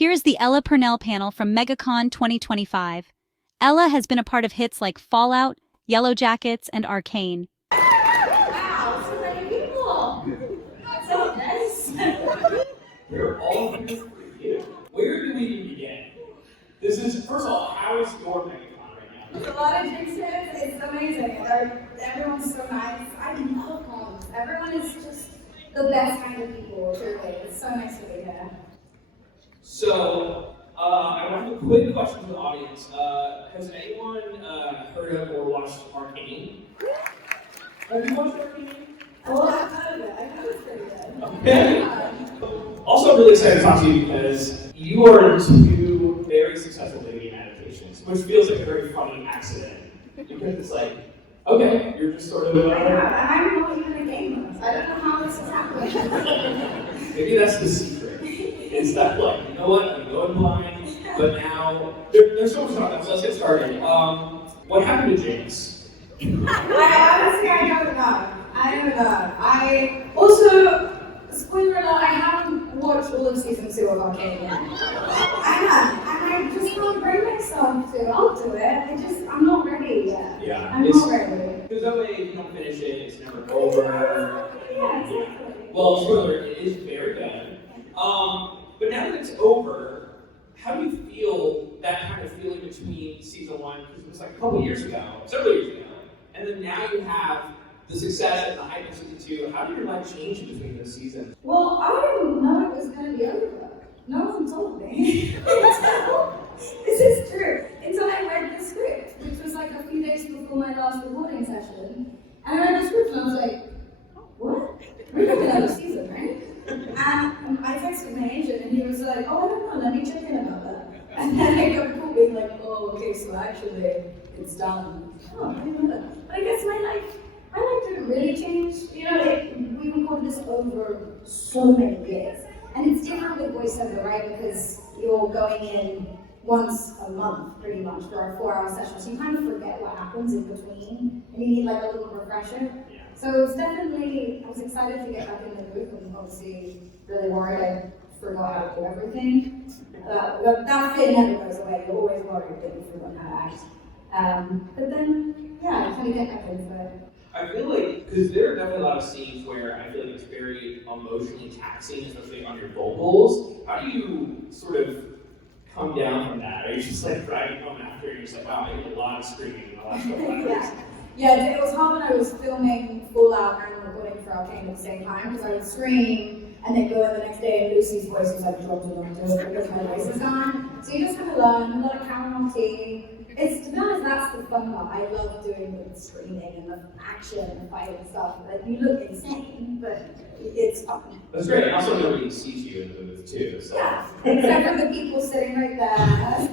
Here's the Ella Purnell panel from Megacon 2025. Ella has been a part of hits like Fallout, Yellowjackets, and Arcane. Wow, so many people! That's so nice. We're all here for you. Where do we even begin? This is, first of all, how is your Megacon right now? There's a lot of jinxes. It's amazing. Everyone's so nice. I love cons. Everyone is just the best kind of people, truly. It's so nice to be here. So, I have a quick question to the audience. Has anyone heard of or watched Arcane? Have you watched Arcane? Oh, I've heard of it. I know it's pretty good. Okay. Also, I'm really excited to talk to you because you are two very successful video game adaptations, which feels like a very funny accident. Because it's like, okay, you're just sort of. I'm not even a gamer. I don't know how this is happening. Maybe that's the secret. It's that, like, you know what, I'm going blind, but now, there's so much to talk about, so let's get started. What happened to Jinx? I honestly, I don't know. I also, spoiler alert, I haven't watched all of season 2 of Arcane yet. I have, and I just can't bring myself to. I'll do it. I'm not ready yet. Yeah. I'm not ready. Because that way, if you don't finish it, it's never over. Yeah, exactly. Well, spoiler, it is very good. But now that it's over, how do you feel that kind of feeling between season 1, because it was like a couple years ago, several years ago, and then now you have the success and the hype of season 2. How did your life change between those seasons? Well, I didn't know it was going to be over. No one told me. This is true. Until I read the script, which was like a few days before my last recording session. And I read the script and I was like, what? We're going to have another season, right? And I texted my agent and he was like, oh, I don't know, let me check in about that. And then I got a call being like, oh, okay, so actually it's done. Oh, I didn't know that. But I guess my life didn't really change. You know, we recorded this over so many years. And it's different with voiceover, right? Because you're going in once a month, pretty much, for a 4-hour session. So you kind of forget what happens in between, and you need like a little refresher. So it's definitely, I was excited to get back in the group, and obviously really worried I forgot how to do everything. That fear never goes away. You're always worried that you forgot how to act. But then, yeah, I kind of get back into it. I feel like, because there are definitely a lot of scenes where I feel like it's very emotionally taxing, especially on your vocals. How do you sort of come down from that? Are you just like driving home after and you're just like, wow, I did a lot of screaming and a lot of stuff? Yeah, it was hard when I was filming Fallout and recording for Arcane at the same time, because I would scream and then go in the next day and Lucy's voice was like dropped along to it because my voice is gone. So you just kind of learn, a lot of camera on tea. It's, to be honest, that's the fun part. I love doing the screaming and the action and fighting and stuff. Like, you look insane, but it's fun. That's great. And also nobody sees you in the booth too. So. Yeah, except for the people sitting right there,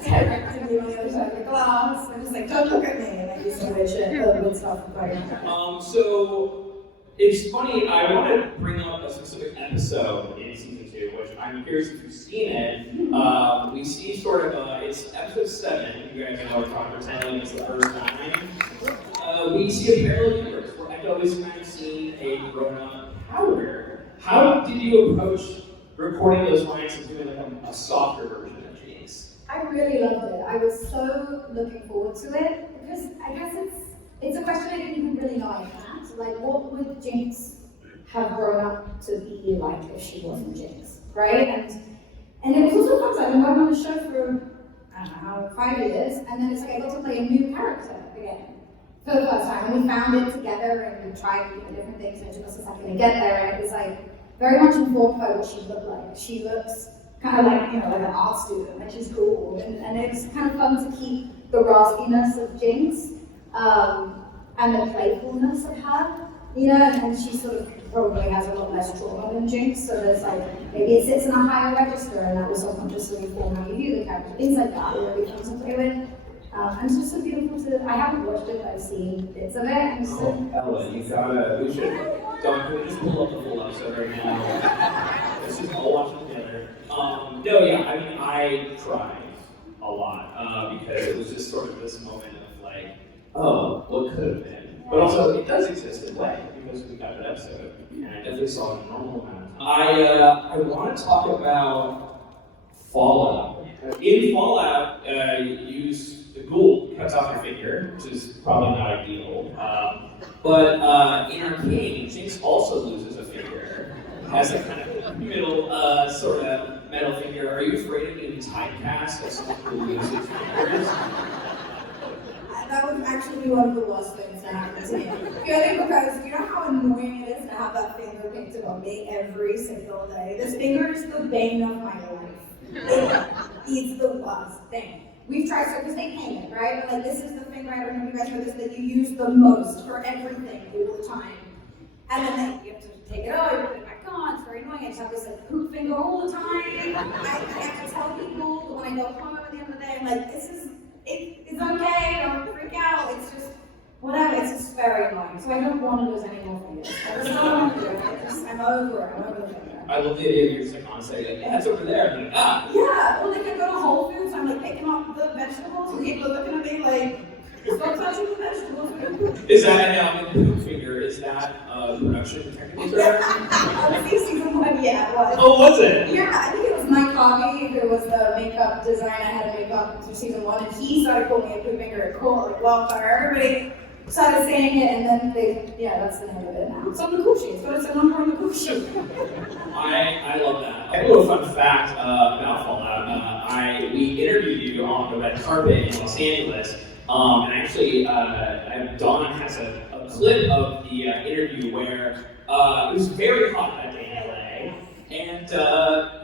directing you on the other side of the glass. I'm just like, don't look at me, and I do some weird shit, good stuff. So it's funny. I want to bring up a specific episode in season 2, which I'm curious if you've seen it. We see sort of it's episode 7. You guys know what I'm pretending it's the first time. We see a parallel universe where Echo is kind of seeing a grown-up Powder. How did you approach recording those lines and doing like a softer version of Jinx? I really loved it. I was so looking forward to it because I guess it's a question I didn't even really know I had. Like, what would Jinx have grown up to be like if she wasn't Jinx, right? And it was also fun because I've been working on the show for, I don't know, 5 years, and then it's like I got to play a new character again for the first time. And we found it together and we tried different things, and it took us a second to get there, and it was like very much informed by what she looked like. She looks kind of like, like an art student, like she's cool, and it's kind of fun to keep the raspiness of Jinx, and the playfulness of her, and she sort of probably has a lot less trauma than Jinx, so there's like, maybe it sits in a higher register and that will subconsciously inform how you view the character, things like that, really fun to play with. And it's just so beautiful I haven't watched it, but I've seen bits of it, and so... Ella, we just pull up the full episode right now. Let's just all watch it together. I cried a lot, because it was just sort of this moment of like, oh, what could have been? But also, it does exist in a way, because we got that episode, and I definitely saw a normal amount of time. I want to talk about Fallout. In Fallout, you use the ghoul cuts off your finger, which is probably not ideal. But in Arcane, Jinx also loses a finger. Has a kind of middle, sort of metal finger. Are you afraid of being typecast as someone who loses fingers? That would actually be one of the worst things to happen to me. Purely because you know how annoying it is to have that finger picked on me every single day. This finger is the bane of my life. It's the worst thing. We've tried so because they paint it, right? But like this is the finger, I don't know if you guys know this, that you use the most for everything all the time. And then you have to take it off, you put it back on, it's very annoying. I just have this like poop finger all the time. I have to tell people when I go home at the end of the day, I'm like, it's okay, don't freak out, it's just, whatever, it's just very annoying. So I don't want to lose any more fingers. I just don't want to do it. I'm over it, I'm over the finger. I love the idea of you're just like on stage, like, yeah, it's over there. And like, ah. Yeah, well, like I go to Whole Foods, I'm like picking up the vegetables, and people are looking at me like, stop touching the vegetables. Is that now the poop finger? Is that production technical term? I think season 1, yeah, it was. Oh, was it? Yeah, I think it was Mike Harvey, who was the makeup designer, had makeup for season 1, and he started calling me a poop finger at court, like wildfire. Everybody started saying it, and then that's the name of it now. It's on the cool sheet. It's got its number on the cool sheet. I love that. A little fun fact about Fallout. We interviewed you on the red carpet in Los Angeles, and actually, Dawn has a clip of the interview where it was very hot that day in LA, and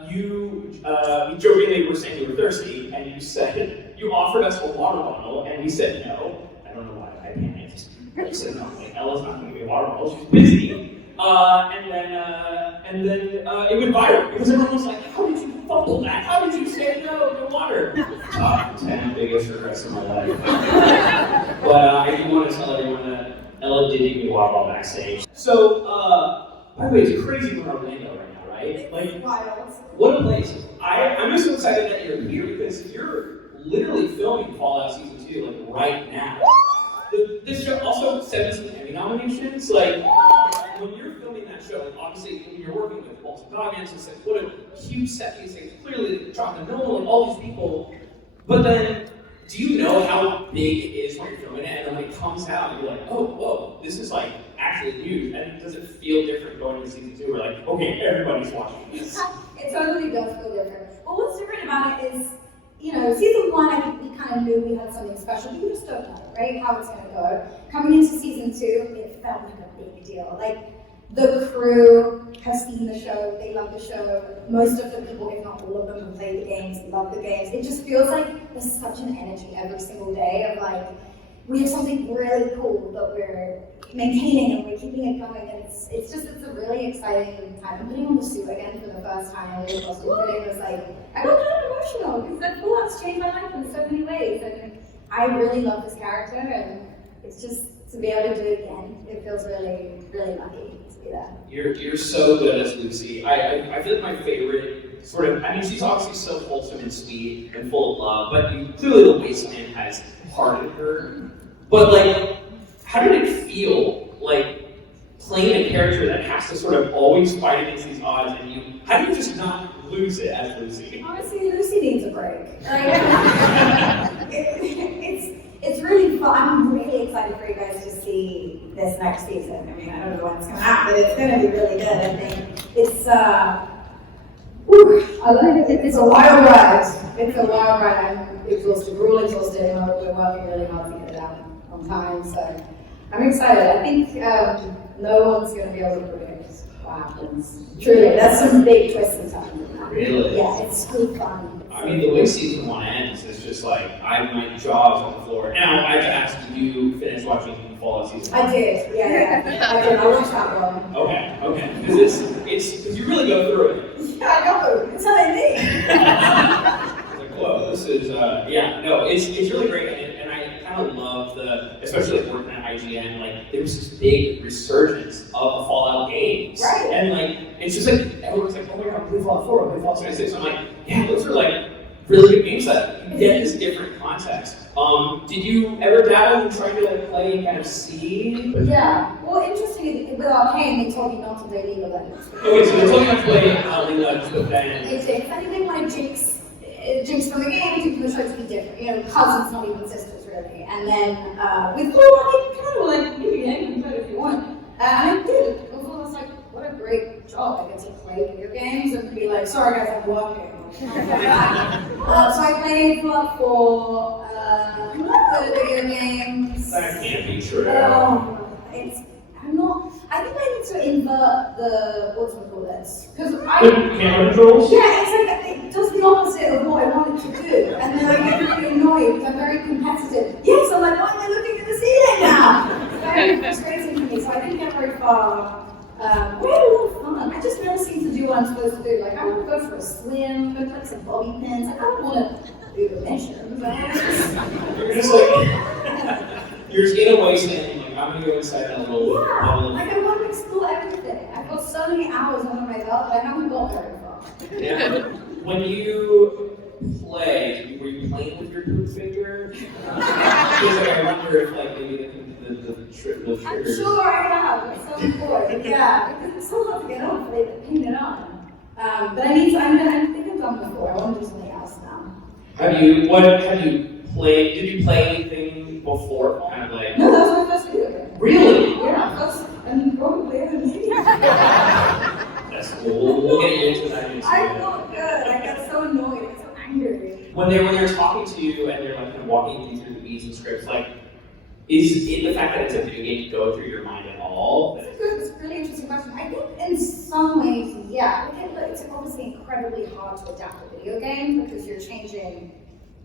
we jokingly were saying you were thirsty, and you said you offered us a water bottle, and we said no. I don't know why I panicked. I said no, like Ella's not going to be a water bottle. She's busy. And then it went viral because everyone was like, "How did you fumble that? How did you say no water?" 10 biggest regrets of my life. But I do want to tell everyone that Ella did give me a water bottle backstage. So, by the way, it's crazy we're in Orlando right now, right? Like, Wild. what a place! I'm just so excited that you're here because you're literally filming Fallout Season 2 like right now. This show also 17 Emmy nominations. Like, when you're filming that show, like, obviously when you're working with Walter Goggins, it's like what a huge set piece. Like, clearly, Jonathan Nolan and all these people. But then, do you know how big it is when you're filming it? And then when it comes out, you're like, oh, whoa, this is like actually huge. And does it feel different going into season 2? We're like, okay, everybody's watching this. It totally does feel different. Well, what's different about it is, season 1, I think we kind of knew we had something special. You just don't know, right, how it's going to go. Coming into season 2, it felt like a big deal. Like, the crew has seen the show, they love the show. Most of the people, if not all of them, have played the games, love the games. It just feels like there's such an energy every single day of like, we have something really cool that we're maintaining and we're keeping it going, and it's a really exciting time. I'm putting on the suit again for the first time, and the costume fitting was like, I got kind of emotional because that Fallout's changed my life in so many ways, and I really love this character, and it's just to be able to do it again, it feels really, really lucky to be there. You're so good as Lucy. I feel like my favorite sort of, I mean, she's obviously so wholesome and sweet and full of love, but clearly the Wasteland has part of her. But like, how did it feel like playing a character that has to sort of always fight against these odds, and how do you just not lose it as Lucy? Honestly, Lucy needs a break. It's really fun. I'm really excited for you guys to see this next season. I mean, I don't know when it's going to happen, but it's going to be really good. I think it's it's a wild ride. It's a wild ride. I'm exhausted. We're all exhausted, and we're working really hard to get it out on time. So I'm excited. I think no one's going to be able to predict what happens. Truly, there's some big twists and turns. Really? Yeah, it's so fun. I mean, the way season 1 ends is just like, my jaw's on the floor. Now, I asked, did you finish watching Fallout season 1? I did, yeah. I did. I watched that one. Okay. Because because you really go through it. Yeah, I know. It's how they think. Like, whoa, this is, it's really great. And I kind of love especially like working at IGN, like, there was this big resurgence of Fallout games. Right. And like, it's just like, everyone's like, oh my god, play Fallout 4, play Fallout 76. I'm like, yeah, those are like really good games that you get this different context. Did you ever dabble in trying to like play and kind of see? Yeah. Well, interestingly, with Arcane, they told me not to play League of Legends. Okay, so they told you not to play League of Legends, but then... I think they want to jinx drinks from the game, drinks from the show to be different. You know, cousins, not even sisters, really. And then we thought, kind of like, you can play if you want. And I did. I was like, what a great job. I get to play video games and be like, sorry guys, I'm working. So I played for the video games. That can't be true. I think I need to invert the, what's it called this? Because The camera controls? yeah, it's like, it does the opposite of what I want it to do. And then I get really annoyed because I'm very competitive. Yes, I'm like, why am I looking at the ceiling now? It's very frustrating for me, so I didn't get very far. We had a lot of fun. I just never seem to do what I'm supposed to do. Like, I want to go for a swim, go collect some bobby pins. Like, I don't want to do the mission. You're just like, you're just in a wasteland, like, I'm gonna go inside that little bubble. Like, I want to explore everything. I've got so many hours under my belt, but I haven't got very far. Yeah. When you play, were you playing with your poop figure? Because like, I wonder if like maybe the triggers. I'm sure I have at some point, yeah, because it's so hard to get on, they paint it on. But I think I've done before. I want to do something else now. Have you played? Did you play anything before? Kind of like. No, that was my first video game. Really? Yeah, first and probably ever me. That's cool. We'll get into that. I felt good. I got so annoyed. I got so angry. When they're talking to you and they're like kind of walking you through the beats and scripts, like, is it the fact that it's a video game go through your mind at all? It's a really interesting question. I think in some ways, yeah. It's obviously incredibly hard to adapt a video game because you're changing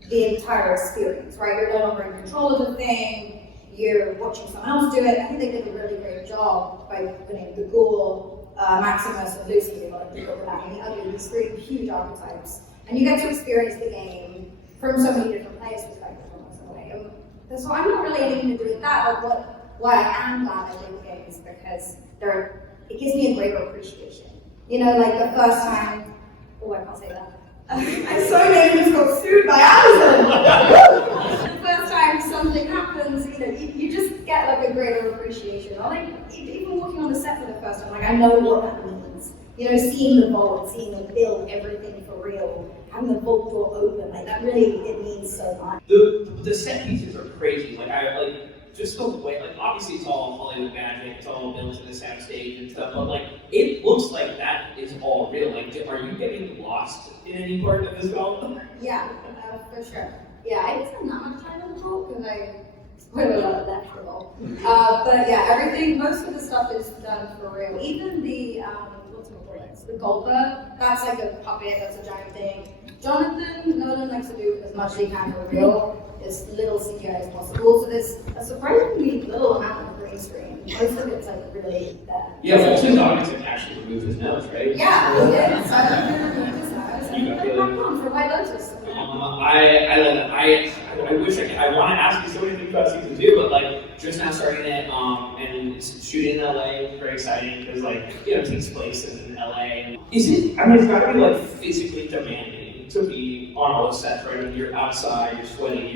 the entire experience, right? You're no longer in control of the thing, you're watching someone else do it. I think they did a really great job by putting the Ghoul, Maximus, and Bluesky, like the Peregrine, and the Ugly, these three huge archetypes. And you get to experience the game from so many different players' perspectives almost in a way. And so I'm not really anything to do with that, but why I am glad I play games because it gives me a greater appreciation. You know, like the first time, oh, I can't say that. I'm so nervous got sued by Amazon. The first time something happens, you know, you just get like a greater appreciation. Or like even walking on the set for the first time, like I know what that means. You know, seeing the vault, seeing them build everything for real, having the vault door open, like that really, it means so much. The set pieces are crazy. Just the way, like obviously it's all Hollywood magic, it's all built to the soundstage and stuff, but like it looks like that is all real. Like, are you getting lost in any part of this film? Yeah, for sure. Yeah, I didn't spend that much time on the vault because I spoiled a lot of that for all. But yeah, most of the stuff is done for real. Even the the Gulper, that's like a puppet, that's a giant thing. Jonathan Nolan likes to do as much as he can for real, as little CGI as possible. So there's a surprisingly little amount of green screen. Most of it's like really there. Yeah, Fulton's audience actually removed his nose, right? Yeah, he did. So I removed his nose and put it back on for White Lotus. I love it. I wish I want to ask you so many things about season 2, but like just now starting it and shooting in LA is very exciting because it takes place in LA. Is it? I mean, it's got to be like physically demanding to be on all the sets, right? When you're outside, you're sweating,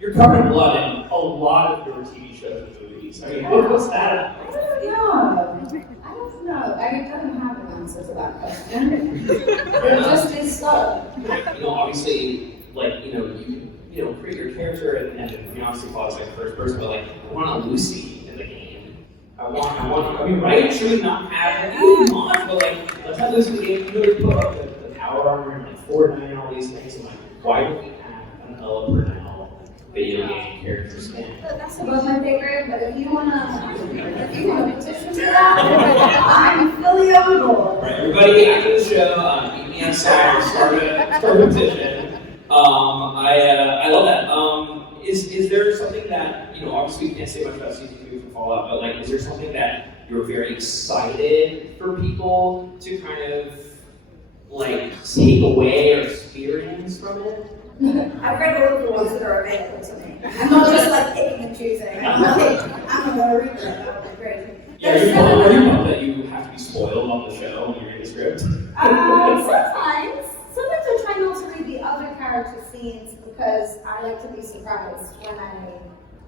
you're covered in blood in a lot of your TV shows and movies. I mean, what's that? I don't know. I don't have an answer to that question. It just is so. Obviously, you create your character and obviously call it like first person, but I want a Lucy in the game. I mean, right? Should we not have on? But let's have Lucy in the game. They put up the power armor and Fortnite and all these things. And why don't we have an Ella Purnell video game character skin? That's about my favorite, but if you wanna petition for that, I'm fully on board. Right, everybody after the show, meet me outside, start a petition. I love that. Is there something that, obviously we can't say much about season 2 from Fallout, but is there something that you're very excited for people to kind of take away or experience from it? I've read all of the ones that are available to me. I'm not just picking and choosing. I'm gonna read them. That would be great. Yeah, are you bummed that you have to be spoiled on the show when you read the script? Sometimes I try not to read the other character scenes because I like to be surprised when I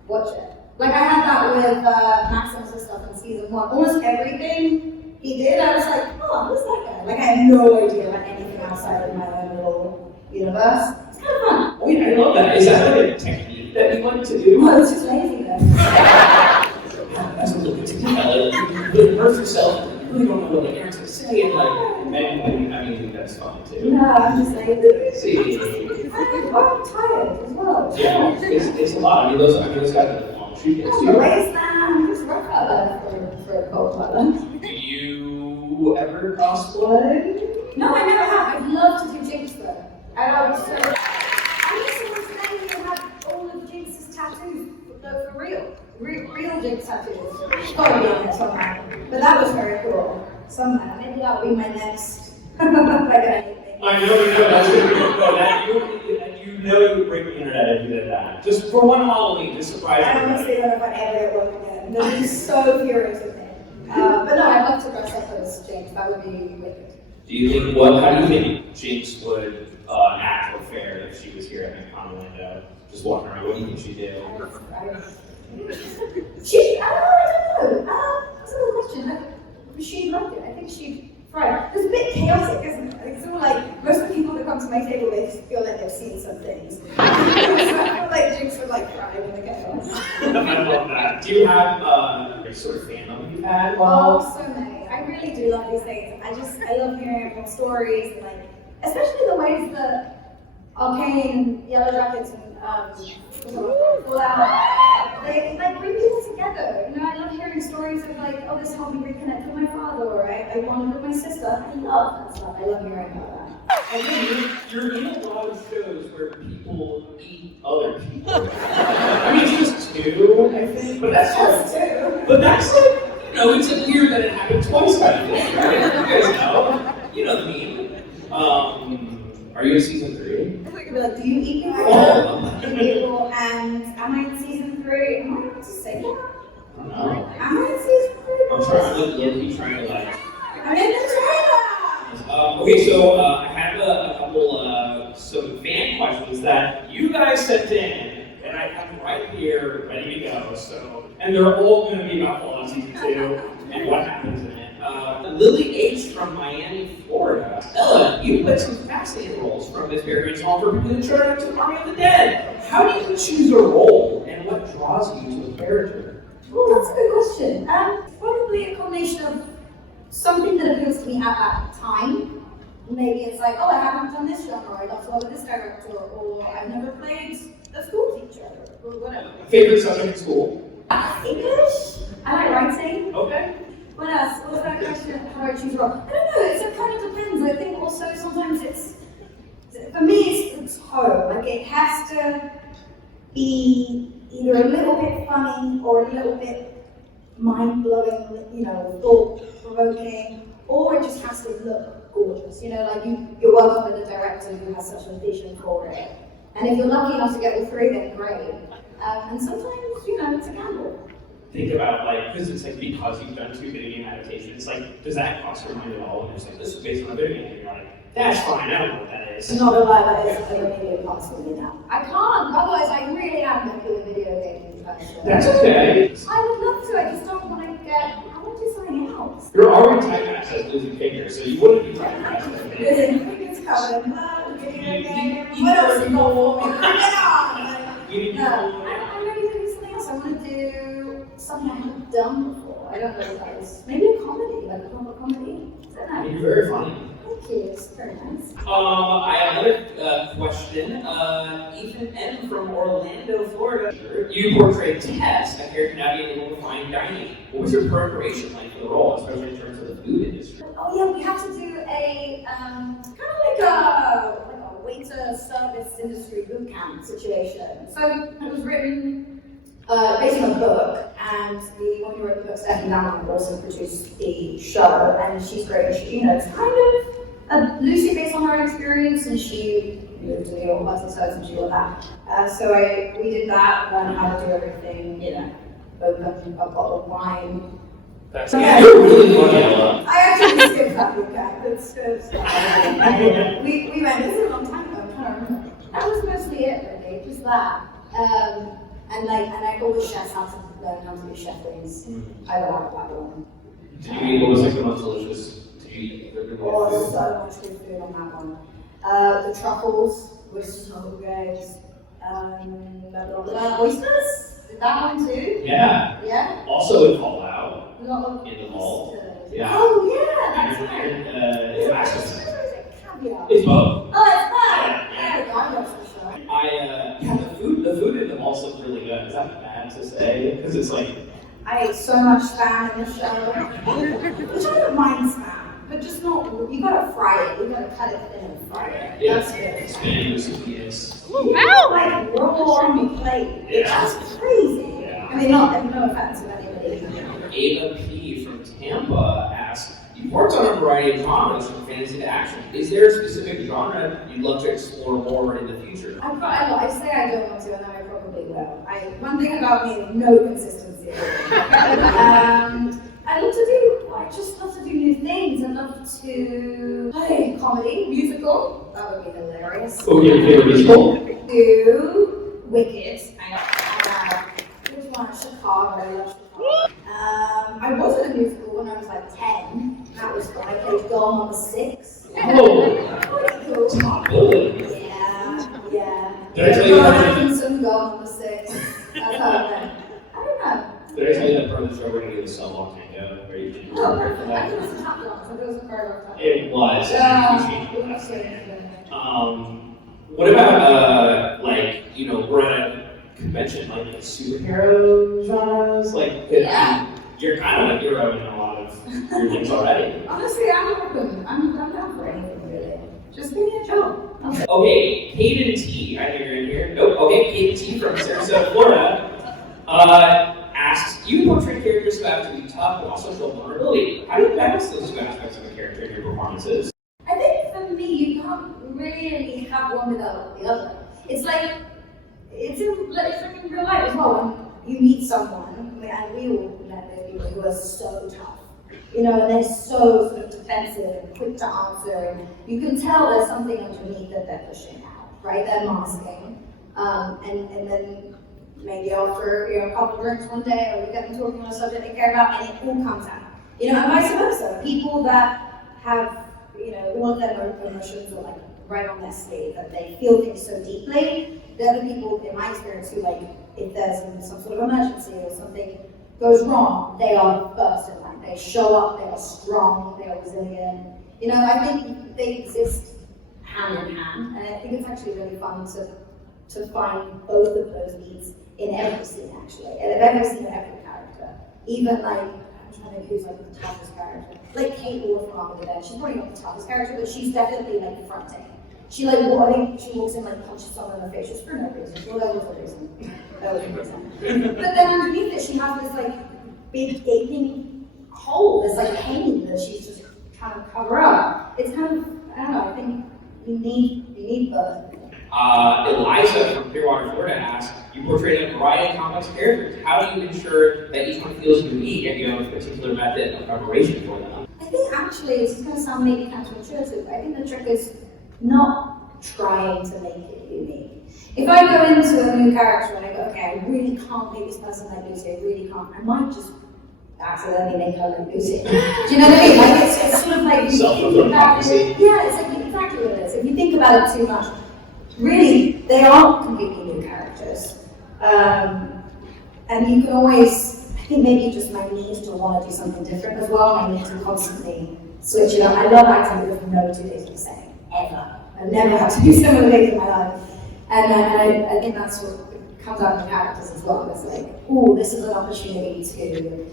watch it. I had that with Maximus and stuff in season 1. Almost everything he did, I was like, oh, who's that guy? I had no idea about anything outside of my own little, universe. It's kind of fun. Oh yeah, I love that. Is that like a technique that you like to do? Well, it's just laziness. That's a little bit technical. You immerse yourself, you really don't know what the parents are going to say, and like, I mean, that's fun too. No, I'm just lazy. See, I'm tired as well. yeah, it's a lot. I mean, those guys are long shoot kids I'm too. a wasteland. It's rough out there for a cold weather. Do you ever cosplay? No, I never have. I'd love to do Jinx though. I would so. I need someone's name who had all of Jinx's tattoos, though for real. Real Jinx tattoos. It's gotta be on there somehow. But that was very cool. Somehow. Maybe that would be my next. Like anything. I know, that's what you're going you know you would break the internet if you did that. Just for one Halloween, just surprise I honestly don't know if I'd ever get work again. They'd be so furious with me. But no, I'd love to dress up as Jinx. That would be wicked. Do you think, how do you think Jinx would act or fare if she was here at megaconorlando, just walking around? What do you think she'd do? I don't know. That's a good question. She loved it. I think she'd thrive. It's a bit chaotic, isn't it? It's all like, most of the people that come to my table, they feel like they've seen some things. So I feel like Jinx would like thrive in the chaos. I love that. Do you have sort of fandom you've had? Oh, so many. I really do love these things. I love hearing about stories and like, especially the ways that Arcane and Yellowjackets and they like bring people together. You know, I love hearing stories of like, oh, this helped me reconnect with my father, or I bonded with my sister. I love that stuff. I love hearing about that. You're in a lot of shows where people eat other people. I mean, it's just two, I think, but that's Just two. But that's like, it's weird that it happened twice kind of thing, right? You guys know. You know the meme. Are you in season 3? I thought you'd be like, do you eat people? Oh. People, and am I in season 3? Am I allowed to say that? I don't know. Am I in season 3? I'm trying to like. I'm in the trailer! Okay, so I have a couple some fan questions that you guys sent in, and I have them right here, ready to go. So, and they're all going to be about Fallout Season 2 and what happens in it. Lily H from Miami, Florida. Ella, you played some fascinating roles from this Peregrine's Hall for people who showed up to Army of the Dead. How do you choose a role, and what draws you to a character? Well, that's a good question. Probably a combination of something that appeals to me at that time. Maybe it's like, oh, I haven't done this genre, or I got to work with this director, or I've never played a school teacher, or whatever. Favorite subject in school? English? I like writing. Okay. What else? What was that question? How do I choose a role? I don't know, it kind of depends. I think also sometimes for me it's tone. Like it has to be either a little bit funny or a little bit mind-blowing, thought-provoking, or it just has to look gorgeous. Like you're working with a director who has such a vision for it. And if you're lucky enough to get all 3, then great. And sometimes, it's a gamble. Think about because it's like because you've done 2 video game adaptations, like does that cost your mind at all? And you're just like, this is based on a video game, and you're like, that's fine, I don't know what that is. Not a lie, that is an immediate pass for me now. I can't, otherwise I really am going to do a video game person. That's okay. I would love to, I just don't want to I want to do something else. You're already typecast as losing fingers, so you wouldn't be typecast as Losing fingers covered in blood, video game, what else is going for me? Bring it on! No, I'm ready to do something else. I want to do something I haven't done before. I don't know what that is. Maybe a comedy, like a proper comedy. Is that nice? You're very funny. Thank you, it's very nice. I have another question. Ethan M. from Orlando, Florida. You portrayed Tess, a character navigating able to fine dining. What was your preparation like for the role, especially in terms of the food industry? Oh yeah, we had to do a kind of like a waiter service industry boot camp situation. So it was written based on a book, and the one who wrote the book, Stephanie Downing, also produced the show, and she's great. It's kind of loosely based on her own experience, and she moved to New York, lots of service, and she got that. So we did that, learned how to do everything, open a bottle of wine. That's really funny, Ella. I actually skipped that book camp. It's good. We went, this is a long time ago, I'm trying to remember. That was mostly it, really, just that. And I always chefs how to learn how to do chef things. I don't have that one. Did you eat what was like the most delicious to eat? Oh, so much good food on that one. The truffles was so good. Oysters? Did that one too? Yeah. Yeah? Also in Fallout. A lot of In the vault. oysters. Yeah. Oh yeah, that's And, right. and, Oysters or is it caviar? it's both. Oh, it's that! Yeah. There we go, I watched the show. Yeah, the food in the vault looks really good. Is that bad to say? Because it's like, I ate so much spam in the show. Which I don't mind spam, but just not, you gotta fry it, you gotta cut it thin and fry it. yeah, That's good. Spanish yes. Like raw on the plate. Yeah. That's crazy. Yeah. I mean, no offense to anybody. Ava P. from Tampa asks, you've worked on a variety of genres from fantasy to action. Is there a specific genre you'd love to explore more in the future? I say I don't want to, and I probably will. One thing about me is no consistency. I just love to do new things. I love to play comedy, musical. That would be hilarious. Oh, your favorite musical? Do Wicked. Which one? Chicago. I love Chicago. I was in a musical when I was like 10. That was fun. I played Gone on the 6. Oh, Cool. top billing. Yeah. Did I tell you about Atkinson, Gone on the 6. That's how I went. I don't know. Did I tell you that part of the show we're going to do the solo tango where you can Oh, perfect. I think it's a top line, so it was a choreographed top. It was. Yeah. What about we're at a convention like superhero genres? Like, you're kind of a hero in a lot of your things already. Honestly, I'm open. I'm down for anything really. Just give me a job. Okay, Hayden T. I know you're in here. Nope. Okay, Hayden T. from Sarasota, Florida. Asks, you portray characters who have to be tough but also show vulnerability. How do you balance those two aspects of a character in your performances? I think for me, you can't really have one without the other. It's like in real life as well. When you meet someone, and we all met people who are so tough, and they're so sort of defensive and quick to answer, and you can tell there's something underneath that they're pushing out, right? They're masking, and then maybe after a couple of drinks one day, or you get them talking on a subject they care about, and it all comes out. And vice versa. People that have, all of their emotions are like right on their sleeve, that they feel things so deeply. They're the people, in my experience, who if there's some sort of emergency or something goes wrong, they are first in line. They show up, they are strong, they are resilient. I think they exist hand in hand, and I think it's actually really fun to find both of those needs in every scene, actually. And I've ever seen every character. Even I'm trying to think who's the toughest character. Like Kate Orr from Arcane, she's probably not the toughest character, but she's definitely fronting. She I think she walks in punches someone in the face just for no reason. Well, that was a reason. That was a reason. But then underneath it, she has this big gaping hole, this pain that she's just trying to cover up. It's kind of, I don't know, I think you need both. Eliza from Clearwater, Florida asks, you portray a variety of complex characters. How do you ensure that each one feels unique and you have a particular method of preparation for them? I think actually, it's going to sound maybe counterintuitive, I think the trick is not trying to make it unique. If I go into a new character and I go, okay, I really can't make this person like Lucy, I really can't, I might just accidentally make her like Lucy. Do you know what I mean? It's sort of like, you think about it, yeah, it's exactly what it is. If you think about it too much, really, they are completely new characters. And you can always, I think maybe just my need to want to do something different as well, my need to constantly switch it up. I love acting because no 2 days are the same, ever. I've never had to do similar days in my life. And I think that's what comes out in characters as well. It's oh, this is an opportunity to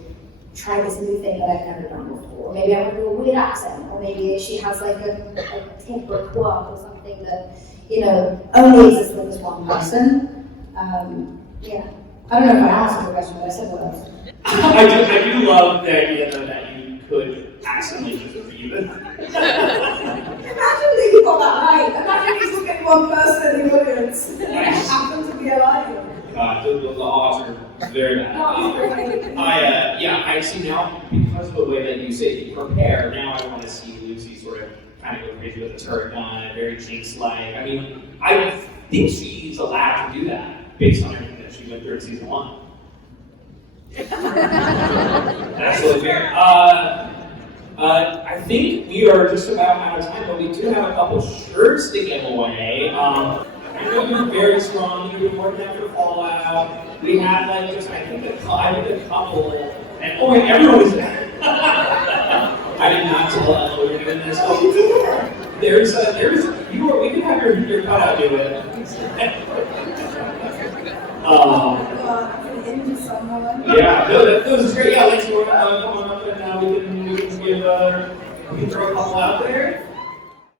try this new thing that I've never done before. Or maybe I want to do a weird accent, or maybe she has a tip or a quirk or something that only exists with this one person. Yeah. I don't know if I answered the question, but I said what else. I do love the idea though that you could accidentally just read it. Imagine that you got that right. Imagine you just get one person in the audience and it happens to be alive. The odds are very bad. I see now, because of the way that you say you prepare, now I want to see Lucy sort of kind of go crazy with a turret gun, very Jinx-like. I mean, I think she's allowed to do that based on everything that she went through in season 1. That's really fair. I think we are just about out of time, but we do have a couple shirts to give away. You're very strong. You've been working out for Fallout. We had like just, I think a couple, and oh wait, everyone was there. I did not tell Ella we were doing this. Oh, you did. We can have your cutout do it. Yeah, no, that was great. Yeah, let's come on up and now we can throw a couple out there.